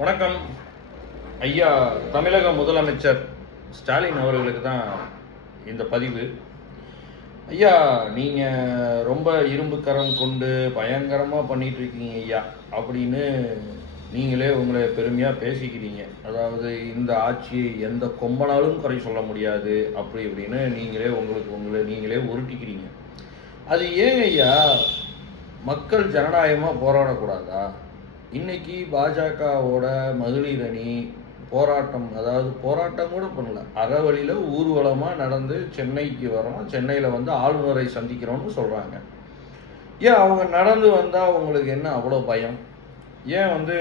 வணக்கம் ஐயா. தமிழக முதலமைச்சர் ஸ்டாலின் அவர்களுக்கு தான் இந்த பதிவு. ஐயா, நீங்கள் ரொம்ப இரும்பு கரம் கொண்டு பயங்கரமாக பண்ணிட்டு இருக்கீங்க ஐயா அப்படின்னு நீங்களே உங்களை பெருமையாக பேசிக்கிறீங்க. அதாவது இந்த ஆட்சியை எந்த கொம்பனாலும் குறை சொல்ல முடியாது அப்படி இப்படின்னு நீங்களே உருட்டிக்கிறீங்க. அது ஏங்க ஐயா மக்கள் ஜனநாயகமாக போராடக்கூடாதா? இன்னைக்கு பாஜகவோட மகளிர் அணி போராட்டம், அதாவது போராட்டம் கூட பண்ணல, அறவழியில் ஊர்வலமாக நடந்து சென்னைக்கு வரோம், சென்னையில் வந்து ஆளுநரை சந்திக்கிறோம்னு சொல்கிறாங்க. ஏன் அவங்க நடந்து வந்தால் உங்களுக்கு என்ன அவ்வளோ பயம்? ஏன் வந்து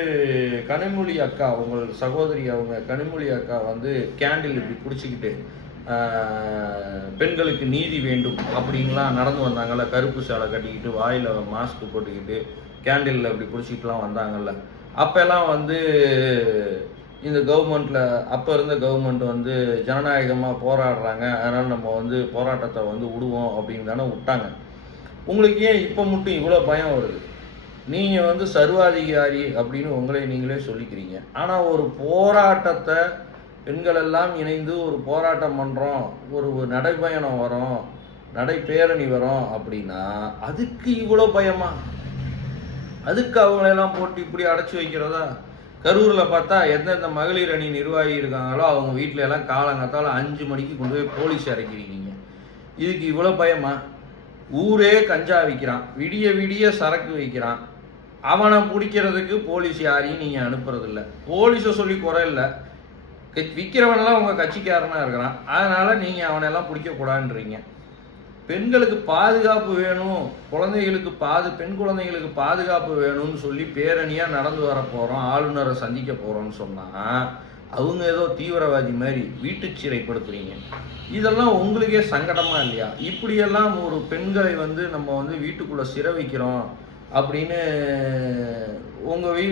கனிமொழி அக்கா, உங்கள் சகோதரி அவங்க கனிமொழி அக்கா வந்து கேண்டில் இப்படி பிடிச்சிக்கிட்டு பெண்களுக்கு நீதி வேண்டும் அப்படின்லாம் நடந்து வந்தாங்கல்ல, கருப்பு சேலை கட்டிக்கிட்டு வாயில் மாஸ்க் போட்டுக்கிட்டு கேண்டில் அப்படி பிடிச்சிக்கிட்டுலாம் வந்தாங்கல்ல, அப்போல்லாம் வந்து இந்த கவர்மெண்ட்டில் அப்போ இருந்த கவர்மெண்ட் வந்து ஜனநாயகமாக போராடுறாங்க, அதனால் நம்ம வந்து போராட்டத்தை வந்து விடுவோம் அப்படின்னு தானே விட்டாங்க. உங்களுக்கு ஏன் இப்போ மட்டும் இவ்வளோ பயம் வருது? நீங்கள் வந்து சர்வாதிகாரி அப்படின்னு உங்களே நீங்களே சொல்லிக்கிறீங்க. ஆனால் ஒரு போராட்டத்தை பெண்கள் எல்லாம் இணைந்து ஒரு போராட்டம் பண்ணுறோம், ஒரு நடைப்பயணம் வரோம், நடைபேரணி வரோம் அப்படின்னா அதுக்கு இவ்வளோ பயமா? அதுக்கு அவங்களெல்லாம் போட்டு இப்படி அடைச்சி வைக்கிறதா? கரூரில் பார்த்தா எந்தெந்த மகளிர் அணி நிர்வாகி இருக்காங்களோ அவங்க வீட்டில எல்லாம் காலங்காத்தால 5 மணிக்கு கொண்டு போய் போலீஸ் இறக்கிருக்கீங்க. இதுக்கு இவ்வளோ பயமா? ஊரே கஞ்சா விற்கிறான், விடிய விடிய சரக்கு வைக்கிறான், அவனை பிடிக்கிறதுக்கு போலீஸ் யாரையும் நீங்கள் அனுப்புறதில்ல. போலீஸை சொல்லி குறை இல்லை, விற்கிறவனெல்லாம் உங்கள் கட்சிக்காரனாக இருக்கிறான், அதனால் நீங்கள் அவனெல்லாம் பிடிக்கக்கூடாதுன்றீங்க. பெண்களுக்கு பாதுகாப்பு வேணும், குழந்தைகளுக்கு பெண் குழந்தைகளுக்கு பாதுகாப்பு வேணும்னு சொல்லி பேரணியாக நடந்து வர போகிறோம், ஆளுநரை சந்திக்க போகிறோம்னு சொன்னால் அவங்க ஏதோ தீவிரவாதி மாதிரி வீட்டு சிறைப்படுத்துறீங்க. இதெல்லாம் உங்களுக்கே சங்கடமாக இல்லையா? இப்படியெல்லாம் ஒரு பெண்களை வந்து நம்ம வந்து வீட்டுக்குள்ளே சிறை வைக்கிறோம் அப்படின்னு உங்கள்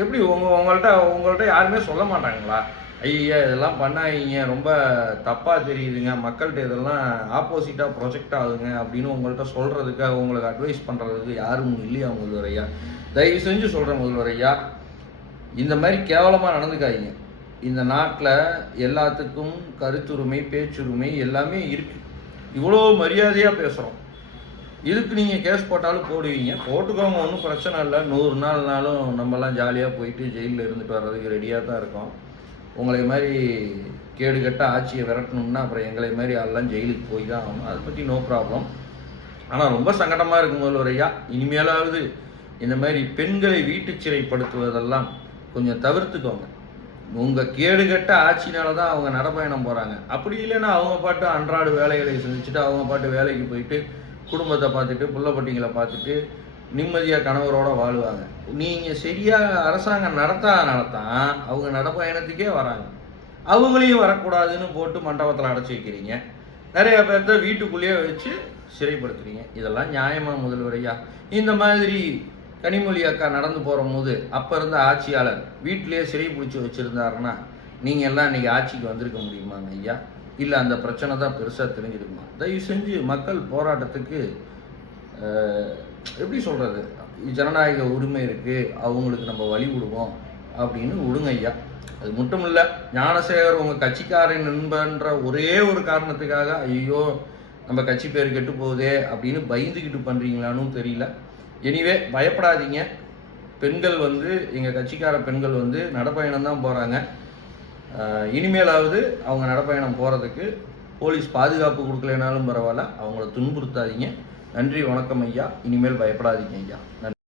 எப்படி உங்கள்கிட்ட யாருமே சொல்ல மாட்டாங்களா? ஐயா இதெல்லாம் பண்ணாதீங்க, ரொம்ப தப்பாக தெரியுதுங்க, மக்கள்கிட்ட இதெல்லாம் ஆப்போசிட்டாக ப்ரொஜெக்ட் ஆகுதுங்க அப்படின்னு உங்கள்கிட்ட சொல்கிறதுக்காக, உங்களுக்கு அட்வைஸ் பண்ணுறதுக்கு யாரும் இல்லையா முதல்வர் ஐயா? தயவு செஞ்சு சொல்கிறேன் முதல்வர் ஐயா, இந்த மாதிரி கேவலமாக நடந்துக்காதீங்க. இந்த நாட்டில் எல்லாத்துக்கும் கருத்துரிமை, பேச்சுரிமை எல்லாமே இருக்குது. இவ்வளோ மரியாதையாக பேசுகிறோம், இதுக்கு நீங்கள் கேஸ் போட்டாலும் போடுவீங்க, போட்டுக்கோங்க, ஒன்றும் பிரச்சனை இல்லை. 100 நாள்னாலும் நம்மலாம் ஜாலியாக போயிட்டு ஜெயிலில் இருந்துட்டு வர்றதுக்கு ரெடியாக தான் இருக்கோம். உங்களை மாதிரி கேடுகட்ட ஆட்சியை விரட்டணும்னா அப்புறம் எங்களை மாதிரி எல்லாம் ஜெயிலுக்கு போய் தான் ஆகணும், அதை பற்றி நோ ப்ராப்ளம். ஆனால் ரொம்ப சங்கடமாக இருக்கும் முதல்வர் ஐயா, இனிமேலாவது இந்த மாதிரி பெண்களை வீட்டு சிறைப்படுத்துவதெல்லாம் கொஞ்சம் தவிர்த்துக்கோங்க. உங்கள் கேடுகட்ட ஆட்சினால தான் அவங்க நடைப்பயணம் போகிறாங்க. அப்படி இல்லைன்னா அவங்க பாட்டு அன்றாட வேலைகளை செஞ்சுட்டு அவங்க பாட்டு வேலைக்கு போயிட்டு குடும்பத்தை பார்த்துட்டு புள்ளப்பட்டிங்களை பார்த்துட்டு நிம்மதியாக கணவரோடு வாழ்வாங்க. நீங்கள் சரியாக அரசாங்கம் நடத்தாதனால தான் அவங்க நடைப்பயணத்துக்கே வராங்க. அவங்களையும் வரக்கூடாதுன்னு போட்டு மண்டபத்தில் அடைச்சி வைக்கிறீங்க, நிறைய பேர்த்த வீட்டுக்குள்ளேயே வச்சு சிறைப்படுத்துறீங்க. இதெல்லாம் நியாயமா முதல்வர் ஐயா? இந்த மாதிரி கனிமொழி அக்கா நடந்து போகிற போது அப்போ இருந்த ஆட்சியாளர் வீட்டிலேயே சிறை பிடிச்சி வச்சுருந்தாருன்னா நீங்கள் எல்லாம் இன்றைக்கி ஆட்சிக்கு வந்திருக்க முடியுமாங்க ஐயா? இல்லை அந்த பிரச்சனை தான் பெருசாக தெரிஞ்சிருக்குமா? தயவு செஞ்சு மக்கள் போராட்டத்துக்கு எப்படி சொல்கிறது, ஜனநாயக உரிமை இருக்குது, அவங்களுக்கு நம்ம வழி விடுவோம் அப்படின்னு விடுங்க ஐயா. அது மட்டும் இல்லை, ஞானசேகர் உங்கள் கட்சிக்காரன் நண்பன்ற ஒரே ஒரு காரணத்துக்காக ஐயோ நம்ம கட்சி பேர் கெட்டு போகுதே அப்படின்னு பயந்துக்கிட்டு பண்ணுறீங்களான்னு தெரியல. எனிவே பயப்படாதீங்க, பெண்கள் வந்து எங்கள் கட்சிக்கார பெண்கள் வந்து நடைப்பயணம் தான் போகிறாங்க. இனிமேலாவது அவங்க நடைப்பயணம் போகிறதுக்கு போலீஸ் பாதுகாப்பு கொடுக்கலைனாலும் பரவாயில்ல, அவங்கள துன்புறுத்தாதீங்க. நன்றி, வணக்கம் ஐயா. இனிமேல் பயப்படாதீங்க ஐயா. நன்றி.